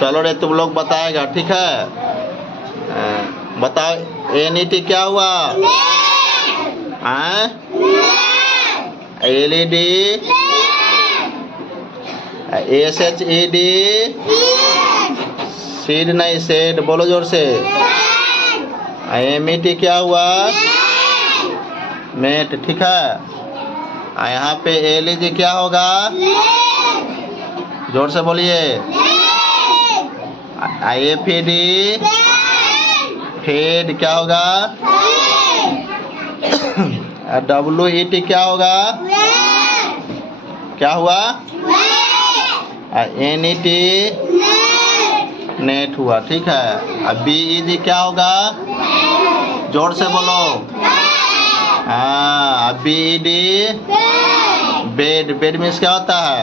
चलो रे तुम लोग बताएगा, ठीक है। बताओ NET क्या हुआ? LED, SHED, सीड नहीं सेड, बोलो जोर से। MET क्या हुआ? मेट, ठीक है। यहाँ पे LEG क्या होगा? जोर से बोलिए। FED, फेड क्या होगा? WET क्या होगा? क्या हुआ? NET, नेट हुआ, ठीक है। अब BED क्या होगा? जोर से बोलो। BED, बेड, बेड मीन्स क्या होता है?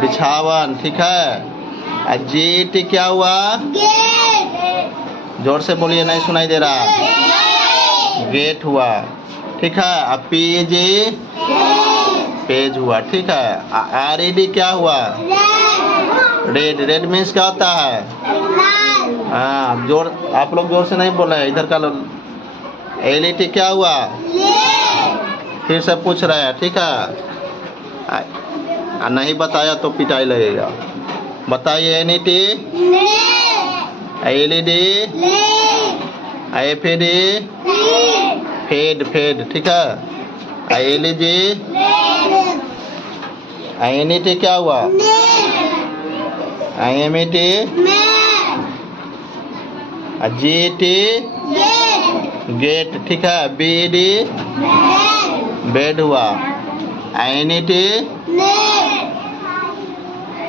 बिछावन, ठीक है। GET क्या हुआ? जोर से बोलिए, नहीं सुनाई दे रहा। गेट हुआ, ठीक है। अब PEG, पेज हुआ, ठीक है। RED क्या हुआ? रेड, रेड मीन्स क्या होता है? जोर, आप लोग जोर से नहीं बोल रहे, इधर का लोग। LET क्या हुआ? फिर से पूछ रहे हैं, ठीक है। नहीं बताया तो पिटाई लगेगा। बताइए। NET, LED, FED, fed, fed, ठीक है। LEG, NET क्या हुआ? MET, GET, गेट, ठीक है। BED, बेड हुआ। NET,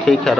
ठीक है।